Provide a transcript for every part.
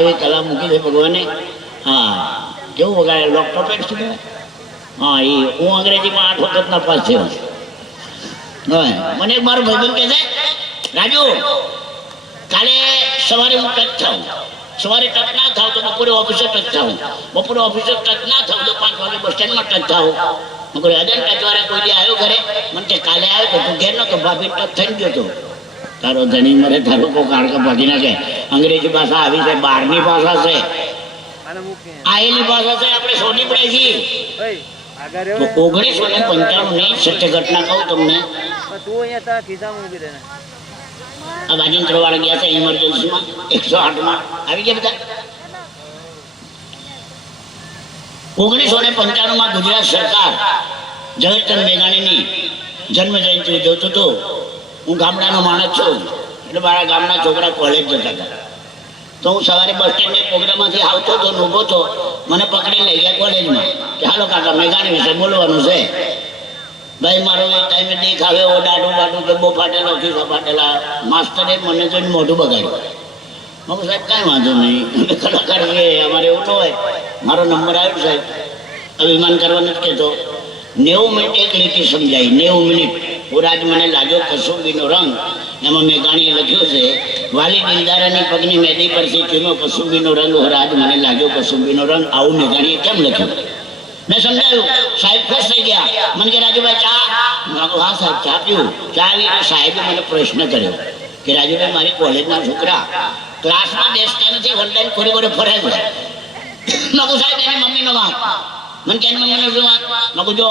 એવી કલા મૂકી છે ભગવાને. હા કેવું વગાડે લોક ટ્રમ્પેટ શું કહેવાય? હા એ હું અંગ્રેજીમાં 8 વખતના પાસ થયો. મને એક મારો ભાઈબંધ કહે છે, રાજુ કાલે સવારે હું ટચ થાઉં, સવારે ટચ ના થાવ તો બપોરે ઓફિસે ટચ થાઉં, બપોરે ઓફિસે ટચ ના થાવ તો 5 વાગે બસ સ્ટેન્ડમાં ટચ થાઉં. હું કહ્યું અજય ટચ વાળા કોઈ દી આવ્યો ઘરે? મને કે કાલે આવ્યો તો તું ઘેર નતો, ભાભી ટચ થઈ ગયો તો. તારો ધણી મરે તારો કોઈ કાળકા ભાગી નાખે. અંગ્રેજી ભાષા આવી છે, 12ની ભાષા છે, આયેલી ભાષા છે, આપણે શોધી પડે છીએ. 1995 સત્ય ઘટના કહું તમને. આ બાજુ વાળા ગયા હતા ઇમરજન્સીમાં 108માં આવી ગયા બધા. 1995માં ગુજરાત સરકાર ઝવેરચંદ મેઘાણીની જન્મ જયંતિ ઉજવતું હતું. હું ગામડાનો માણસ છું એટલે મારા ગામના છોકરા કોલેજ જતા હતા. તો હું સવારે બસ સ્ટેન્ડની પ્રોગ્રામમાંથી આવતો હતો ને ઊભો હતો, મને પકડી લઈ ગયા કોલેજમાં કે હાલો કાકા મેઘાણી વિશે બોલવાનું છે. ભાઈ મારો એ ટાઈમે દેખાવે ઓ દાડું દાડું કે બહુ ફાટેલો ખીસા ફાટેલા. માસ્ટરે મને જોઈને મોઢું બગાડ્યું. હું સાહેબ કાંઈ વાંધો નહીં, કલાકાર છે અમારે એવું ન હોય. મારો નંબર આવ્યો સાહેબ, અભિમાન કરવાનું જ કહેતો. 90 મિનિટ એક લીટી સમજાઈ, 90 મિનિટ. પૂરાજ મને લાગ્યો કસુંબીનો રંગ. એમાં મેઘાણીએ લખ્યું છે, વાલી દિલદારાની પગની મેદી પરથી ચૂમ્યો કસુંબીનો રંગ, રાજ મને લાગ્યો કસુંબીનો રંગ. આવું મેઘાણીએ કેમ લખ્યું? મેં સમજાયું, સાહેબ ખુશ થઈ ગયા. મને કે રાજુભાઈ ચા? હા સાહેબ ચા પીવું. ચા આવી સાહેબે મને પ્રશ્ન કર્યો કે રાજુભાઈ મારી કોલેજના છોકરા ક્લાસમાં બેસતા નથી, ઓનલાઈન ખોરી ખોરી ફરે છે. મગુ સાહેબ એની મમ્મીનો વાંક. મને કે એની મમ્મીનો શું વાંક? મગુ જો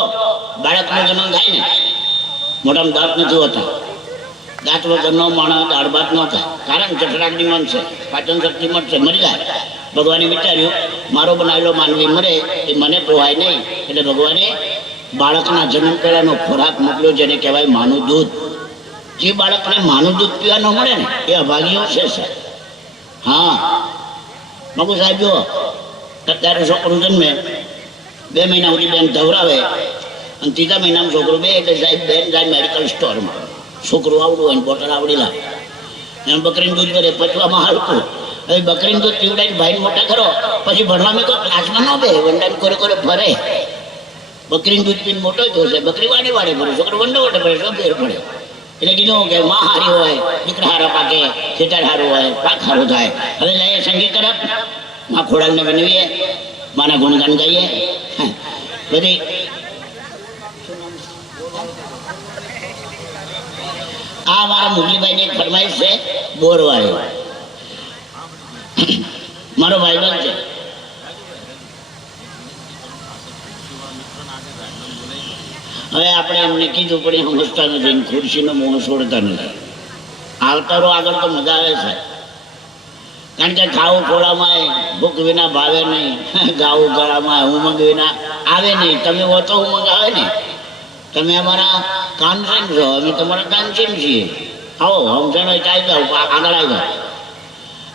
બાળકનો જન્મ થાય ને મોટામાં દાંત નથી હોતા. દાંત વગરનો માણસ દાળ ભાત ન થાય, કારણ જઠરાગ્નિ મન છે, પાચન શક્તિ મળશે, મરી જાય. ભગવાને વિચાર્યું મારો બનાવેલો માનવી મરે એ મને પોહાય નહીં, એટલે ભગવાને બાળકના જન્મ પહેલાનો ખોરાક મોકલ્યો, જેને કહેવાય માનું દૂધ. જે બાળકને માનું દૂધ પીવા ન મળે ને એ અભાગીઓ છે સાહેબ. હા મગુ સાહેબ જુઓ, અત્યારે છોકરું જન્મે 2 મહિના સુધી બેન ધવરાવે અને 3જા મહિનામાં છોકરું બે એટલે સાહેબ બેન જાય મેડિકલ સ્ટોરમાં. છોકરું આવડું હોય ને બોટલ આવડી લાવે, એમ બકરીનું દૂધ કરે પચવામાં હલકું. હવે બકરીનું દૂધ પીવડાવીને ભાઈને મોટા કરો, પછી ભણવામાં તો ક્લાસમાં ન બે, વંડાને કોરે કોરે ફરે. બકરીનું દૂધ પીને મોટો જ થશે, બકરી વાડે વાડે ફરે, છોકરો વંડો વડે ફરે, શું ફેર પડે? એટલે કીધું કે માં હારી હોય દીકરા હારા પાકે, ખેતર સારું હોય પાક સારું થાય. હવે લઈએ સંગીત તરફ, માં ખોડાલને બનવીએ, માના ગુણગાન ગાઈએ. બધી આ મારા મુરલીભાઈની એક ફરમાઈશ છે, બોરવાળી. મારો ભાઈબંધ છે. હવે આપણે એમને કીધું પણ સમજતા નથી, ખુરશીનો મોહ છોડતા નથી. આવતારો આગળ તો મજા આવે છે, કારણ કે ખાવું ખોળામાં ભૂખ વિના ભાવે નહીં, ગાવું ગળામાં ઉમંગ વિના આવે નહીં. તમે હો તો ઉમંગ આવે ને. તમે અમારા કાનસેન છો, અમે તમારા કાનસેન છીએ. આવો હમસેનો ચાલી જાઓ, આગળ આવી જાઓ.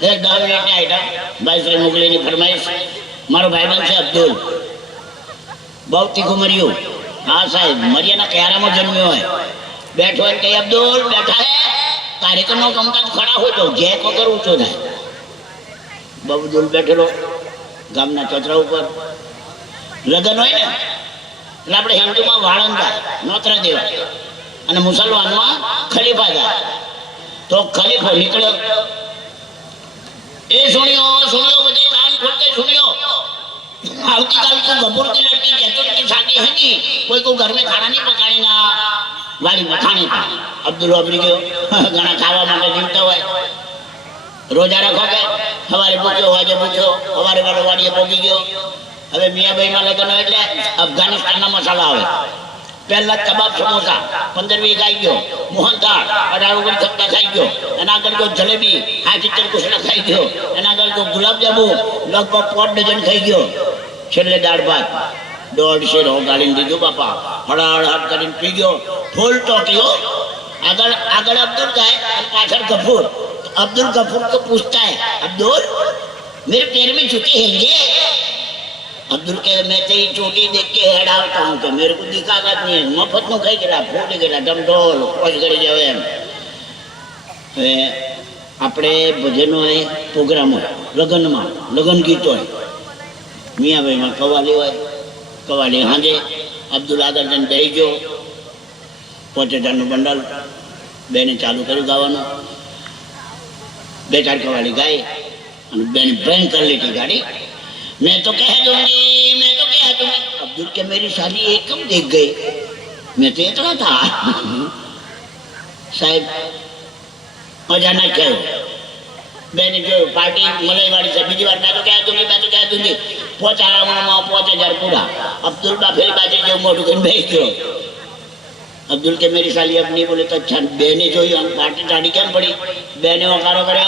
એક 10 મિનિટની આઈટમ ભાઈ શ્રી મુગલીની ફરમાઈશ. મારો ભાઈબંધ છે અબ્દુલ, બહુ તીખું મર્યું. હા સાહેબ, મરિયાના ક્યારામાં જન્મ્યો હોય. બેઠો હોય કઈ અબ્દુલ બેઠા હે, કાર્યક્રમનો કામકાજ ખડા હોય તો જે વગર ઊંચો થાય. બબદુલ બેઠેલો ગામના ચતરા ઉપર. લગ્ન હોય ને એટલે આપણે હિન્દુમાં વાળંદ થાય, નોતરા દેવા, અને મુસલમાનમાં ખલીફા થાય. તો ખલીફો નીકળ્યો, એ સુણ્યો સુણ્યો, બધે કાન ખોલ કે સુણ્યો. આવતીકાલ કો ગફूर की लड़की जैतून की शादी है, कोई को घर में खाना नहीं पकाएगा, वाली में खाने का. अब्दुल वापरी गयो, घણા ખાવા માટે જીવતા હોય. રોજા રાખો કે સવારે પૂછ્યો, આજે પૂછ્યો, સવારે વાળો વાડીએ પહોંચી ગયો. હવે મિયાભાઈમાં લગ્ન હોય એટલે અફઘાનિસ્તાનના મસાલા આવે. પહેલા કબાબ સમોસા 15-20 ખાઈ ગયો, મોહનથાળ 18-19 થપ્પા ખાઈ ગયો, એના આગળ તો જલેબી 60-70 કુસના ખાઈ ગયો, એના આગળ તો ગુલાબજાંબુ લગભગ 4 ડઝન ખાઈ ગયો. છેલ્લે દાળ ભાત 1.5 શેર ગાળીને દીધું બાપા, હળાહળ કરીને પી ગયો. ફૂલ ટોટીઓ. આગળ આગળ અબ્દુલ જાય અને પાછળ ગફूर. अब्दुल गफूर को पूछता है, अब्दुल मेरे पैर में जूते हैंगे? अब्दुल कह मैं तेरी चोटी देख के हेडावता हूँ, तो मेरे को दिखागा नहीं है. मफत નું ખાઈ ગયેલા, ફૂટી ગયેલા, ડમઢોલ પોચ કરી જાવ એમ. હવે આપણે ભજનો હોય, પ્રોગ્રામ હોય, લગ્નમાં લગ્ન ગીત હોય, મિયાભાઈમાં કવાલી હોય, કવાલી સાંજે અબ્દુલ આદરજન દઈ ગયો 5000નું બંડલ બેને ચાલુ કર્યું ગાવાનું, 2-4 કવાલી ગાઈ અને બેન ભયંકર લીટી ગાડી, मैं तो कह दूंगी अब्दुल के मेरी शादी एक कम देख गई, मैं तो इतना था साहब मजा ना करो मैंने जो पार्टी मलाई वाली से बीजी बार मैं तो कह दूंगी 5000 पूरा अब्दुल बा फिर बाजे जो मोटू कर भेज दो अब्दुल के मेरी साली अब नहीं बोले तो अच्छा बहने जो हम पार्टी टाड़ी क्या पड़ी बहने वकारो करे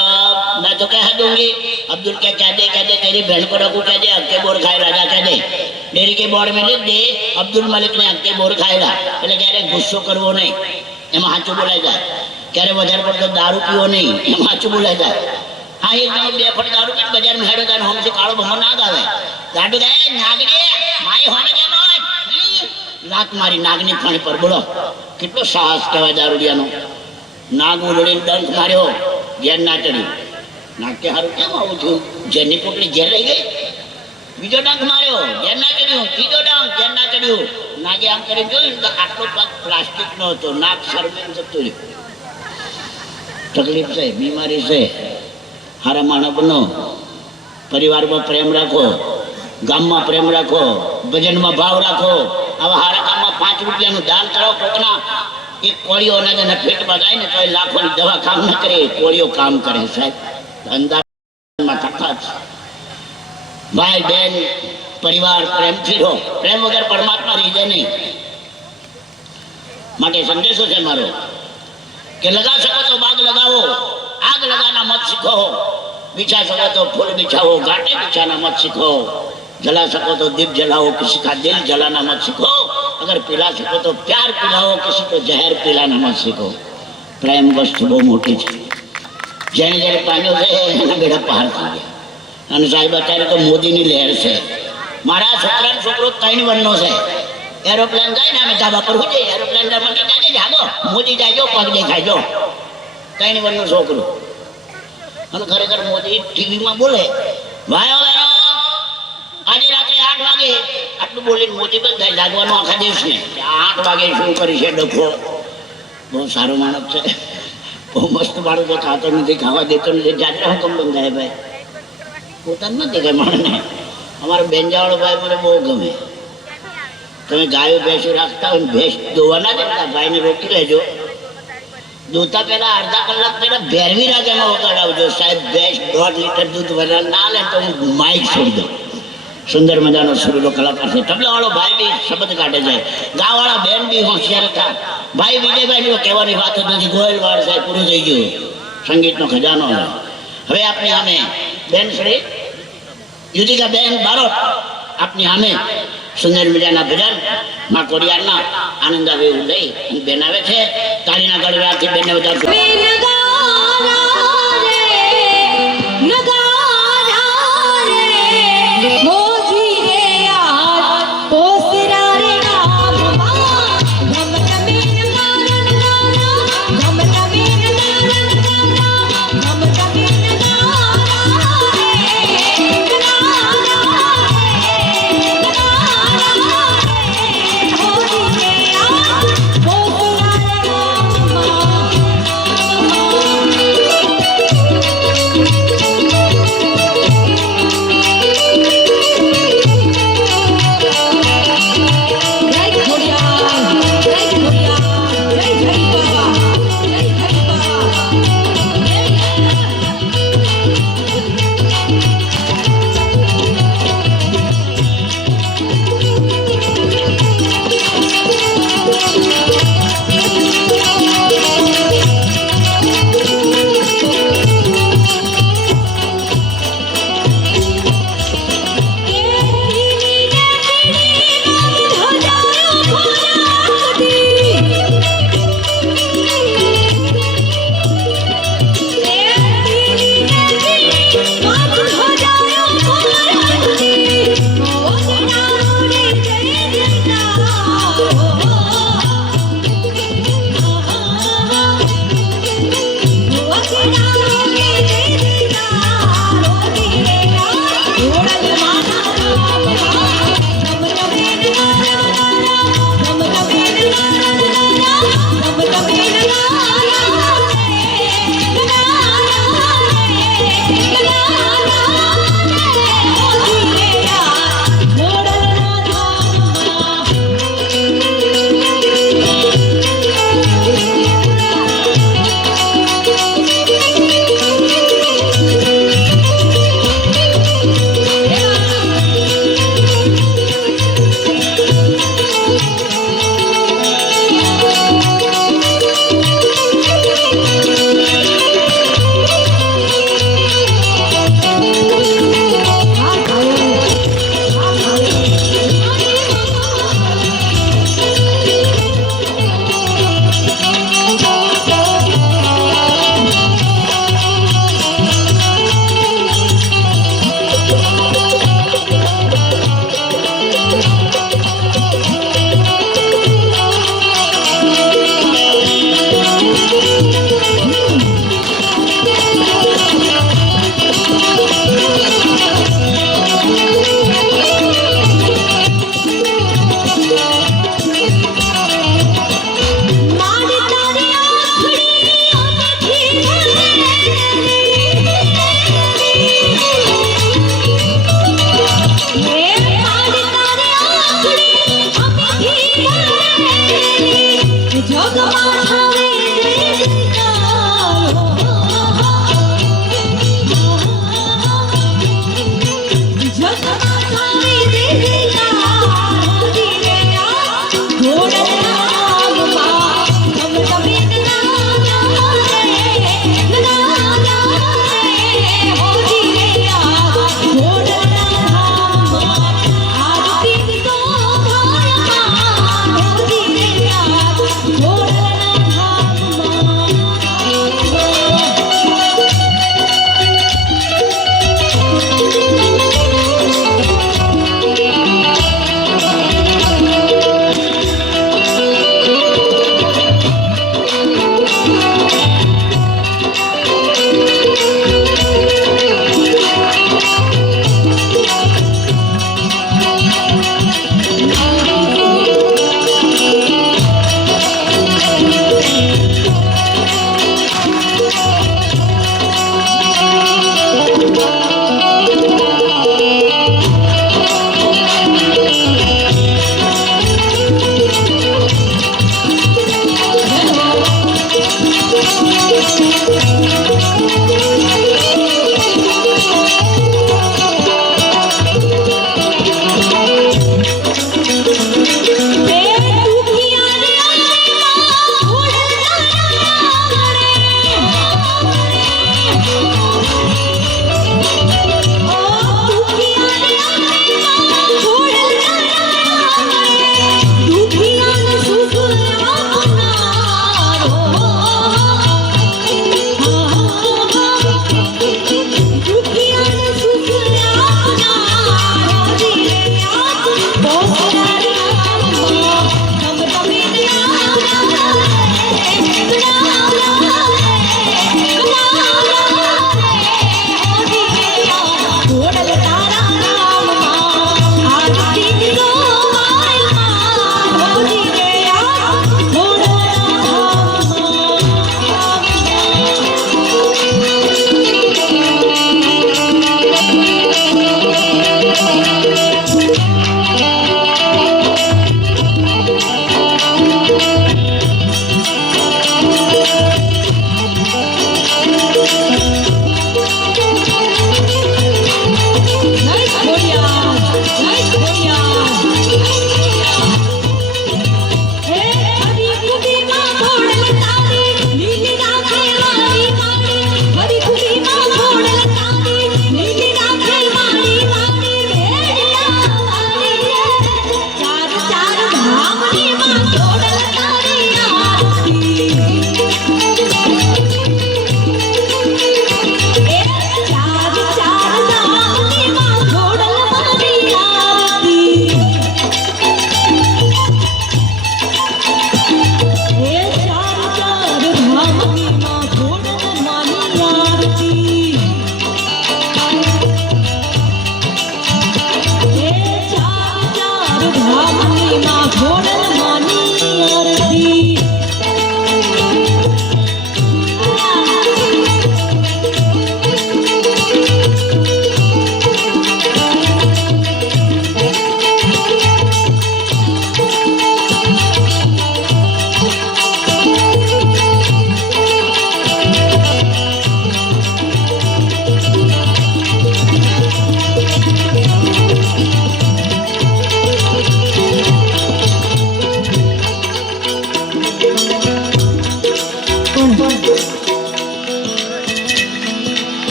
मैं तो कह दूंगी अब्दुल क्या कह दे तेरी बहन को रखू कह दे अक्के बोर खाए राजा कह दे डेरी के बोर्ड में लिख दे अब्दुल मलिक ने अक्के बोर खाएगा એટલે ક્યારે ગુસ્સો કરવો નહીં એમાં સાચું બોલાય જાય ક્યારે વધારે પડતો દારૂ પીવો નહીં એમાં સાચું બોલાય જાય હા એક જણો 2 ફટ દારૂ પીને બજારમાં હેડો તાર હોમથી કાળો ભમો ના ગાવે ગાડું ગાય નાગડે માય હોમે કેમ હોય લાત મારી નાગની ફણી પર બોલો કેટલો સાહસ કહેવાય દારૂડિયાનો નાગ ઉલડીને ડંખ માર્યો ઘેર ના ચડ્યું નાગ કે હારું કેમ આવું થયું જેની પોટલી ઘેર રહી ગઈ બીજો ડંખ માર્યો ઘેર ના ચડ્યું ત્રીજો ડંખ ઘેર ના ચડ્યું નાગે આમ કરીને જોયું તો આટલો પગ પ્લાસ્ટિકનો હતો નાક શરમેન જતું રહ્યું તકલીફ છે બીમારી છે હારા માણસ બનો પરિવારમાં પ્રેમ રાખો ગામમાં પ્રેમ રાખો ભજનમાં ભાવ રાખો આવા હારા કામમાં 5 રૂપિયાનું દાન કરો કોકના એક કોળીઓ ના પેટમાં જાય ને તો લાખોની દવા કામ ન કરે કોળીઓ કામ કરે સાહેબ અંદાજમાં તાકાત ભાઈ બેન પરિવાર પ્રેમથી રહો પ્રેમ વગર પરમાત્મા રહી જાય નહીં માટે સંદેશો છે મારો કે લગા શકો તો બાગ लगाओ आग लगाना मत सीखो बिछा सको तो फूल बिछाओ घाटे बिछाना मत सीखो जला सको तो दीप जलाओ किसी का दिल जलाना मत सीखो अगर पिला सको तो प्यार पिलाओ किसी को जहर पिलाना मत सीखो प्रेम वस्तु बहुत मोटी है जेने जेने पाण्यो से एना बेड़ा पार थी गया અને સાહેબ અત્યારે તો મોદીની લહેર છે મારા છોકરાનો છોકરો 3 વર્ષનો છે એરોપ્લેન જાય ને અમે ધાબા પર હું જઈએ એરોપ્લેન માં જાગે જાગો મોદી જાજો પગ દેખાજો 3 વર્ષનો છોકરો અને ખરેખર મોદી ટીવીમાં બોલે ભાઈઓ બહેનો આજે રાત્રે 8 વાગે આટલું બોલીને મોદી બંધ થાય જાગવાનો આખા દેશને 8 વાગે શું કરી છે ડખો બહુ સારો માણસ છે બહુ મસ્ત માણસ છે ખાતો નથી ખાવા દેતો નથી જાતે હુકમ બંધ થાય ભાઈ પોતાને નથી કઈ માણને અમારો બેંજાવાળો ભાઈ મને બહુ ગમે તમે ગાયો ભેંસો રાખતા હોય ભેંસ દોવા ના દેતા ભાઈને રોકી લેજો દોતા પહેલા અડધા કલાક પહેલા ભેરવી રાજામાં વગાડાવજો સાહેબ ભેંસ 1.5 લીટર દૂધ વધારે ના લે તો હું માઇક છોડી દઉં સુંદર મજાનો સુરેલો કલાકાર છે તબલાવાળો ભાઈ બી શબ્દ કાઢે છે ગાવાળા બેન બી હોશિયાર હતા ભાઈ વિજયભાઈ કહેવાની વાત જ નથી ગોયલવાડ સાહેબ પૂરું થઈ ગયું સંગીતનો ખજાનો હવે આપની સામે બેન શ્રી યુધિકા બેન બારોટ આપની સામે સુંદર મજાના ભજન માં કોડિયારના આનંદ આવે એવું લઈ અને બેન આવે છે તાળીના ગળગળાથી બેનને વધારજો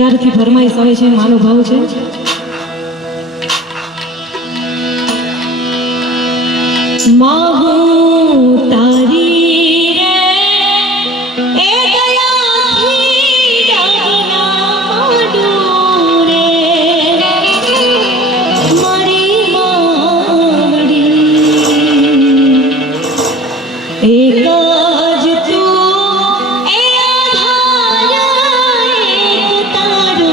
ક્યારથી ફરમાઈશ આવે છે માનો ભાવ છે માહું તારી રે એ દયાથી ડાગના માંડું રે મારી માવડી એક જ તું એ આધાર એક તારો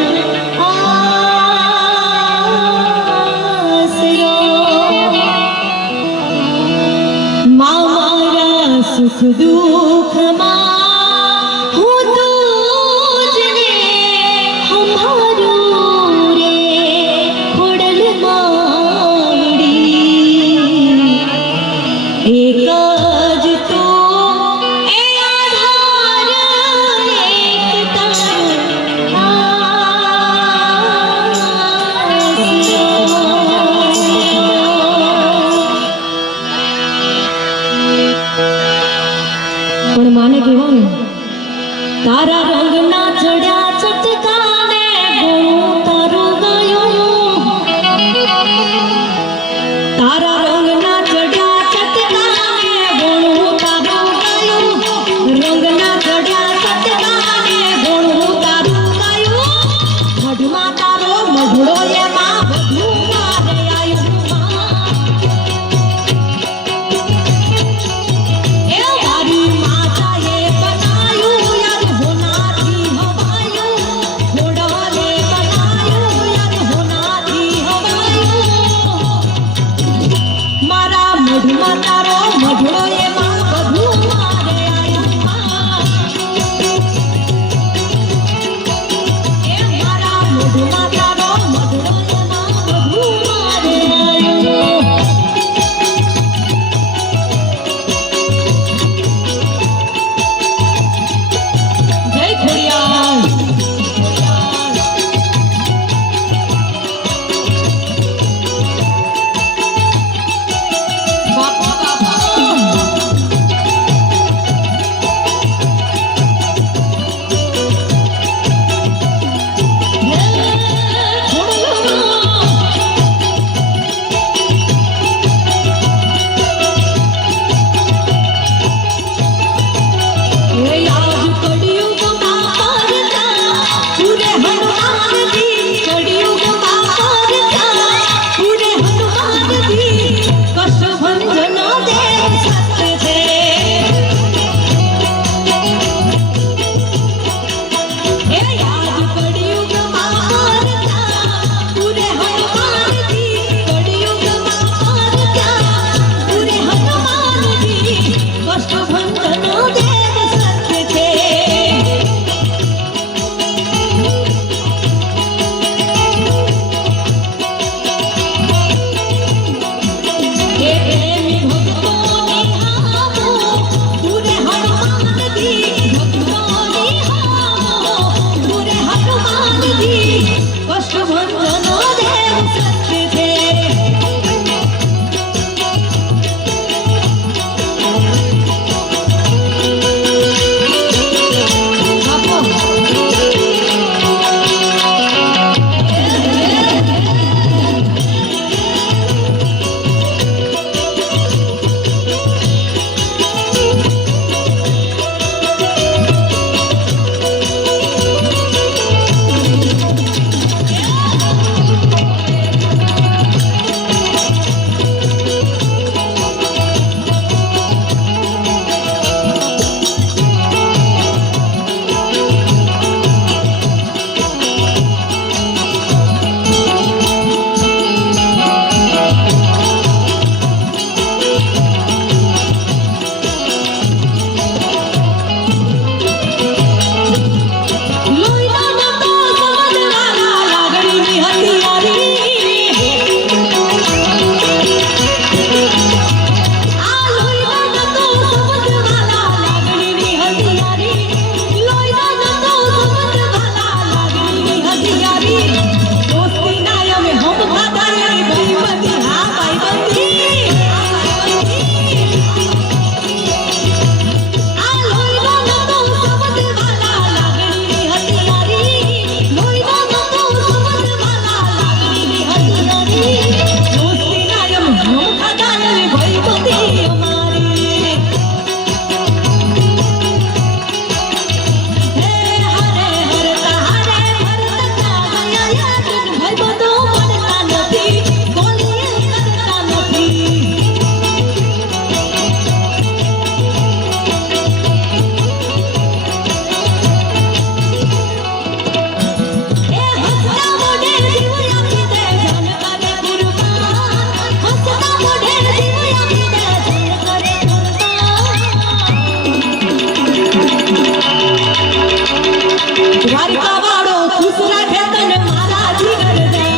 આસરો મારા સુખ દુઃખમાં હું તુજને હમારું રે ખોડલ માવડી એક જ તું એ આધાર એક તારો પણ માને કહેવાનું તારા રંગના ચડ્યા ચટકાને ગોળું તારું ગાયું તારા રંગના ચડ્યા ચટકાને ગોળું તારું ગાયું રંગના ચડ્યા ચટકાને ગોળું તારું ગાયું મઢમાં તારો મઢડો એમાં બધું મારે આવ્યું એ મારી માતાએ બનાયું યાર હોનાથી હવાયું દ્વારિકા વાળો ખુશ રાખે તને મારા જીગરજા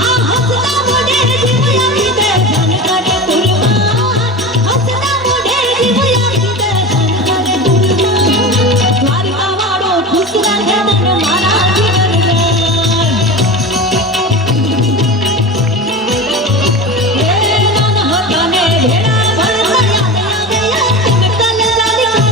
આ હસતા મોઢે જીવ આપી દે ધન કરે કુરબાન હસતા મોઢે જીવ આપી દે ધન કરે કુરબાન દ્વારિકા વાળો ખુશ રાખે તને મારા જીગરજા એ મન હતને ભેડા ભરતા યાદ આવે તિનકલ જાની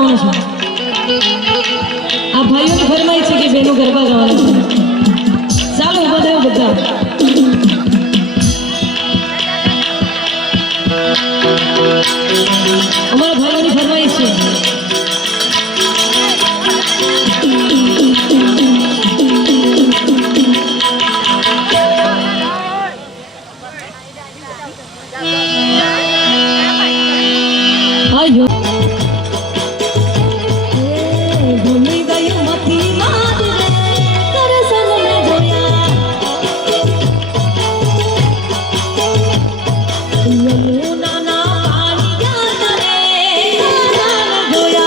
ગાવાનો છે આ ભાઈઓની ફરમાઈ છે કે બેનો ગરબા ગાવાનો છે ચાલો ઉભા થયો બધા અમારા ભાઈઓની ફરમાઈ છે આયો ભૂલી ગયો મતી માત રે કરસન મે જોયા યમુના ના પાણી યાદ રે કરસન જોયા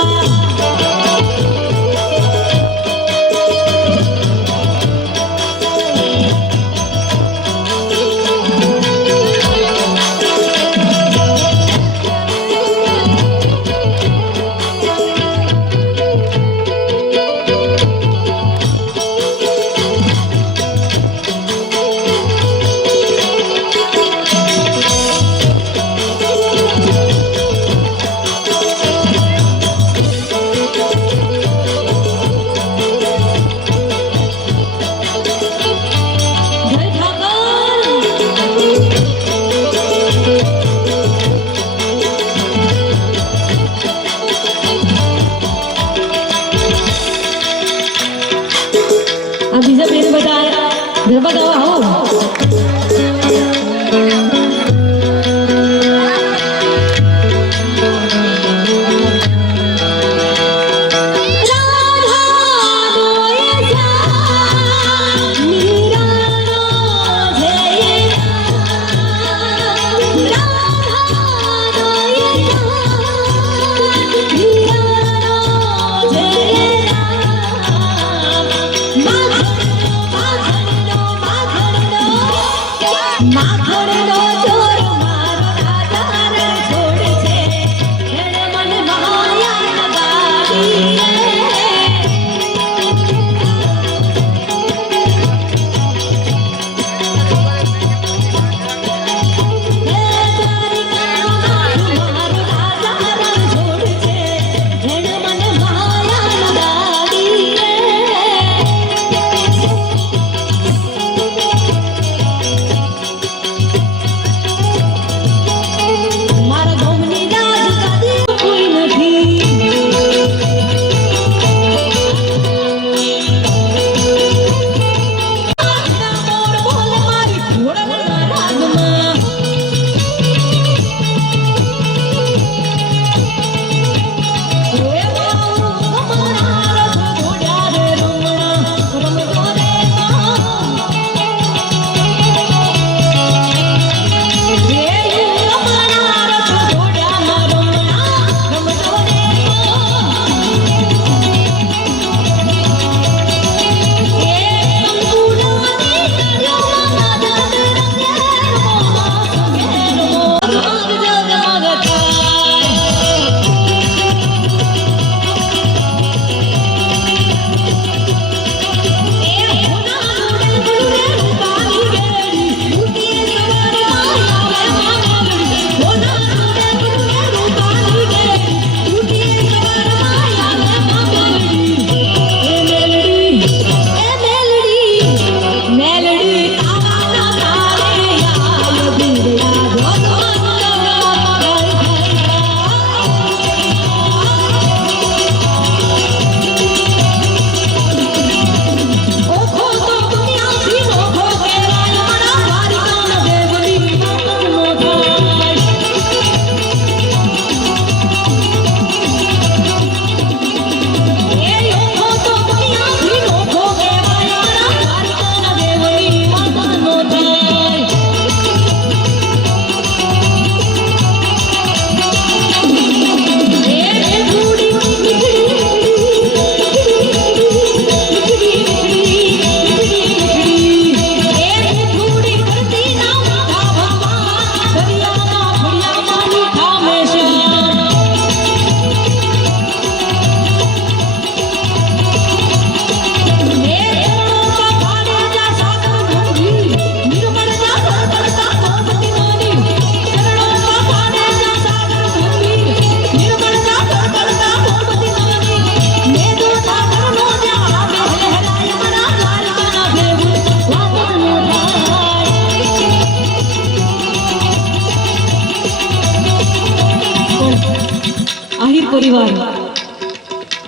આહિર પરિવાર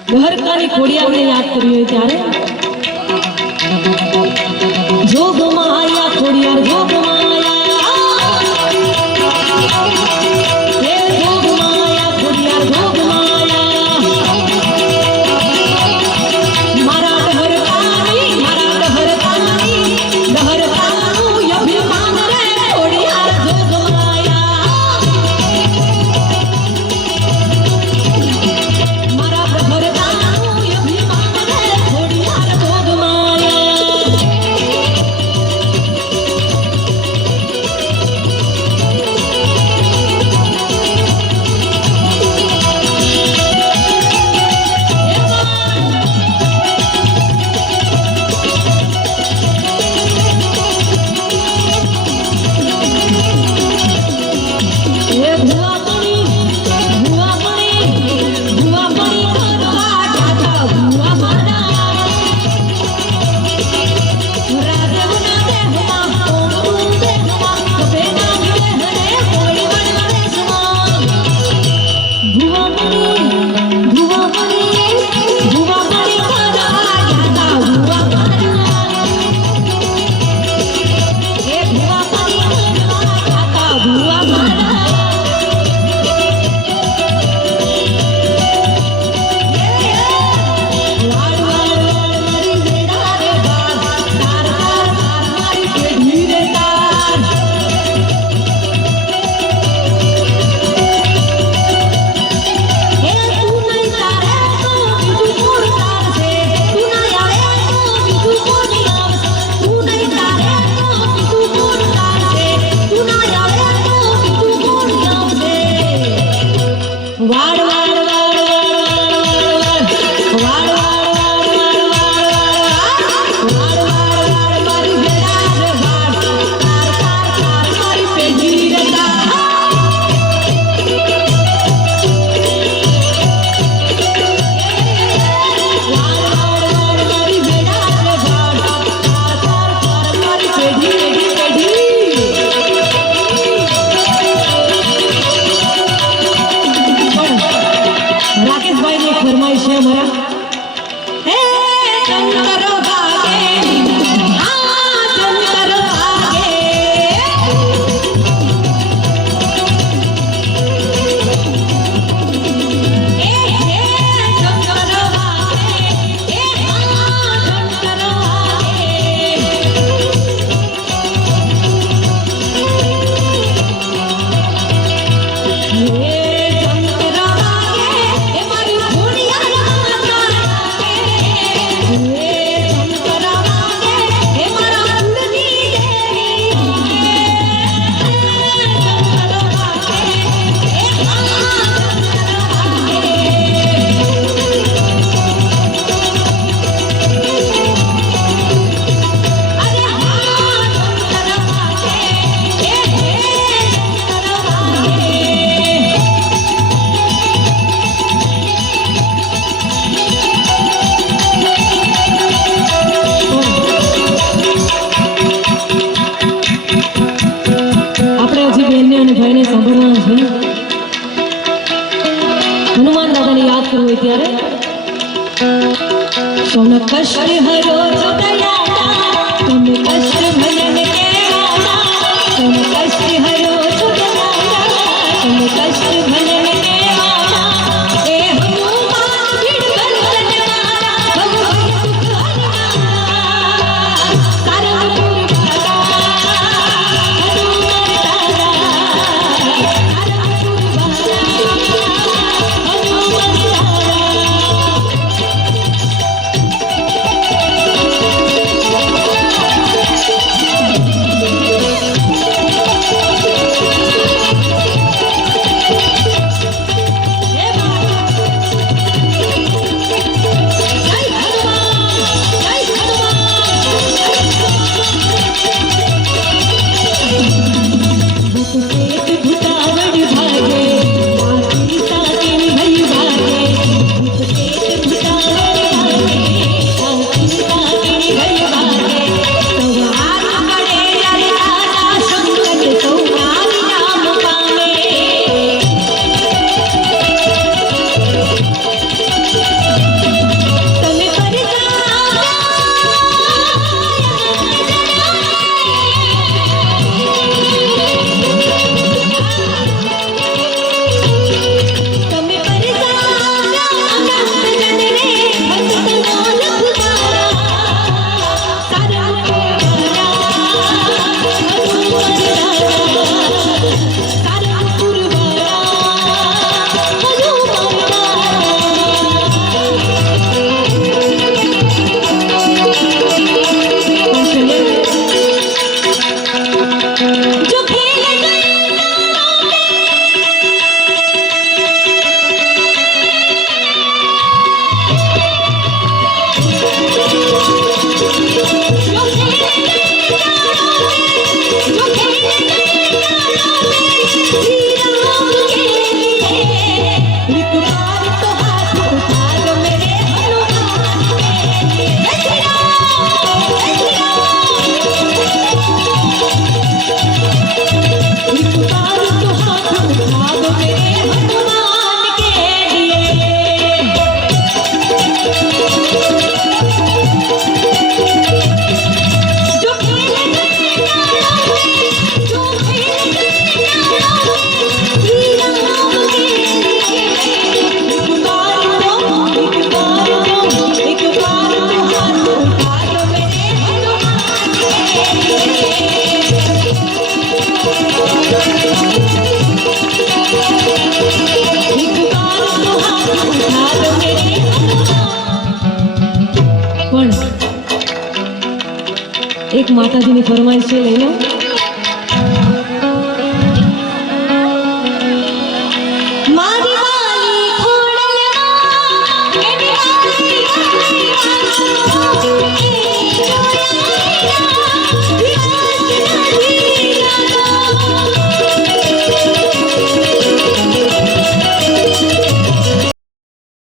દ્વારકાની ખોડિયારને યાદ કરી હોય ત્યારે જોગમાં આયા ખોડિયાર જોગમાં આયા હે જોગમાં આયા ખોડિયાર જોગમાં આયા મારા ડહરતાનું અભિમાન રે ખોડિયાર જોગમાં આયા મારા ડહરતાનું અભિમાન રે ખોડિયાર જોગમાં આયા એ ભુવા પડી કરવા જાતા ભુવા મારા રાદેવના દેહમાં કોમરું દેહમાં કભેના દેહને કોઈ વળવા દેશમાં ભુવા પડી કરવા જાતા ભુવા મારા એ ભુવા પડી કરવા જાતા ભુવા મારા વાડ વાડ મારી વેડા રે બાર તાર તાર તાર મારી પેઢી રે તાર હે તું નહીં તારે તો બીજું કોણ તારશે તું નહીં આવે તો બીજું કોણ આવશે તું નહીં તારે તો બીજું કોણ તારશે તું નહીં આવે તો બીજું કોણ આવશે વાડ વાડ વાડ વાડ મારી વેડા રે વાડ તાર તાર તાર મારી પેઢી રે તાર મારી વેડા રે વાડ તાર તાર તાર મારી પેઢી રાકેશભાઈની એક ફરમાઈશ છે અમારા હે ચંદ્ર ભાગે આ ચંદ્ર ભાગે એ હે ચંદ્ર ભાગે એ આ ચંદ્ર ભાગે હે ચંદ્ર ભાગે એ મારી ખોડિયાર માતા હે ચંદ્ર ભાગે એ મારા કુળની દેવી ચંદ્ર ભાગે એ આપણે હજી બેનને અને ભાઈને સાંભળવાના છે હનુમાન દાદાને યાદ કરવું હોય ત્યારે સૌનો કષ્ટ હરો છો દયાળા તમે કષ્ટ ભજન કેળાળા સૌનો કષ્ટ હરો છો દયાળા તમે કષ્ટ ભજન કેળાળા એ હનુમાન વિઠ્ઠલ જનવાળા ભગવાન સુખ હરિનામા સારંગપુર એક માતાજીની ફરમાઈશ છે લઈ લો